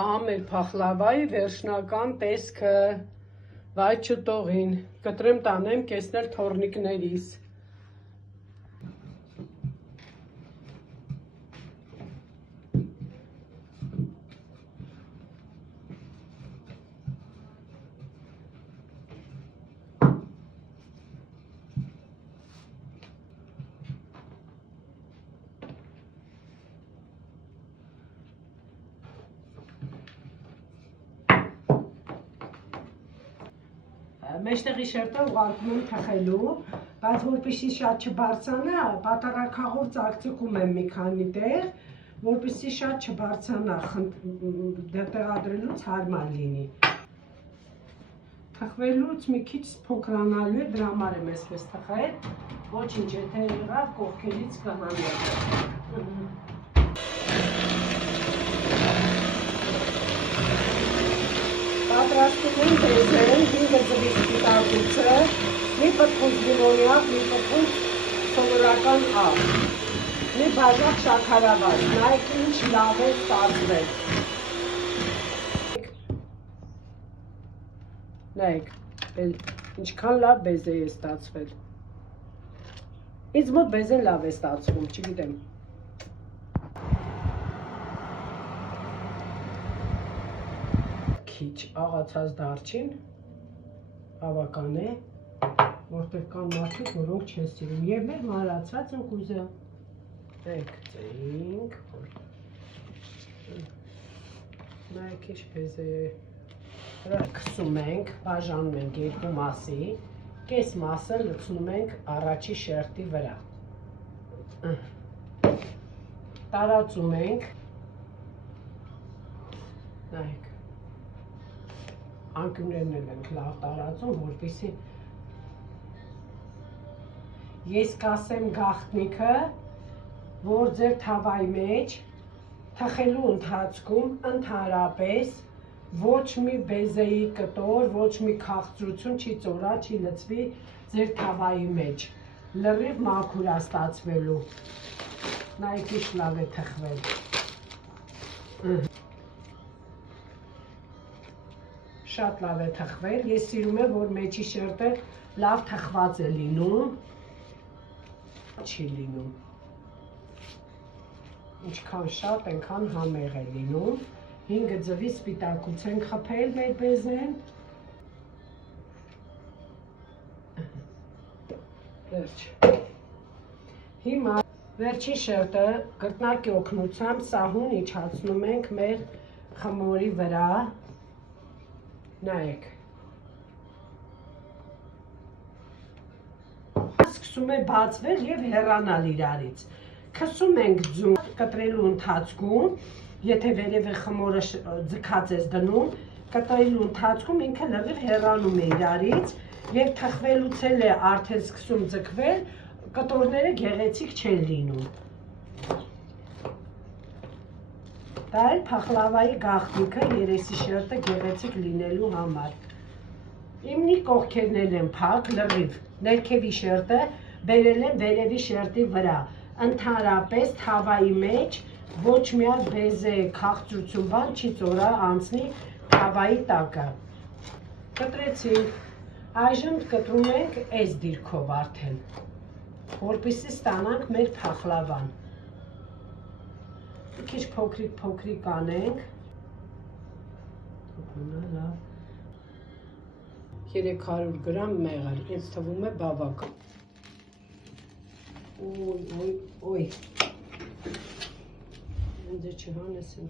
Ահա մեր փախլավայի վերջնական տեսքը, վայ չտողին, կտրեմ տանեմ կեսնել թորնիկներիս։ Մեջտեղի շերտը ուղարկում եմ թխելու, բայց որպեսզի շատ չբարձրանա, պատարակաղով ծակծկում եմ մի քանի տեղ, որպեսզի շատ չբարձրանա, տեղադրելուց հարմար լինի։ Թխվելուց մի քիչ փոքրանալու է, դրա համար եմ այսպես թխել, ոչինչ, եթե եղավ կողքերից կհանեմ։ Պատրաստում եմ բեզեն, 5 ձվի սպիտակուցը, մի պտղունց լիմոնյակ, մի պտղունց սովորական աղ, մի բաժակ շաքարավազ, նայեք ինչ լավ է ստացվել։ Նայեք, ինչքան լավ բեզե է ստացվել։ Ինձ մոտ բեզեն լավ է ստացվում, չգիտեմ։ Քիչ աղացած դարչին, բավական է, որտեղ կան մարդիկ, որոնք չեն սիրում, և մեր մանրացած ընկուզը։ Նայեք, ձեինք, նայեք ինչ բեզե է։ Քսում ենք, բաժանում ենք երկու մասի, կես մասը լցնում ենք առաջի շերտի վրա։ Տարածում ենք, նայեք, անկյուններն էլ ենք լավ տարածում, որպեսզի ես կասեմ գաղտնիքը, որ ձեր թավայի մեջ թխելու ընթացքում ընդհանրապես ոչ մի բեզեի կտոր, ոչ մի քաղցրություն չի ծորա, չի լցվի ձեր թավայի մեջ, լրիվ մաքուր է ստացվելու, նայեք ինչ լավ է թխվել։ Շատ լավ է թխվել, ես սիրում եմ, որ մեջի շերտը լավ թխված է լինում, չի լինում, ինչքան շատ այնքան համեղ է լինում, 5 ձվի սպիտակուց ենք խփել մեր բեզեն, վերջ, հիմա վերջի շերտը կրտնարկի օգնությամբ սահուն իջացնում ենք մեր խմորի վրա, նայեք, սկսում է բացվել և հեռանալ իրարից, քսում ենք ձուն կտրելու ընթացքում, եթե վերևը խմորը ձգած ես դնում, կտրելու ընթացքում ինքը լրիվ հեռանում է իրարից և թխվելուց էլ է արդեն սկսում ձգվել, կտորները գեղեցիկ չեն լինում։ Դա էլ փախլավայի գաղտնիքը երեսի շերտը գեղեցիկ լինելու համար։ Իմնի կողքերն էլ են փակ, լրիվ, ներքևի շերտը բերել եմ վերևի շերտի վրա, ընդհանրապես թավայի մեջ ոչ միակ բեզե քաղցրություն բան չի ծորա անցնի թավայի տակը։ Կտրեցինք, այժմ կտրում ենք այս դիրքով արդեն, որպեսզի ստանանք մեր փախլավան։ Մի քիչ փոքրիկ անենք, 300 գրամ մեղր, ինձ թվում է բավական։ Ոյ, ինձ չհանես եմ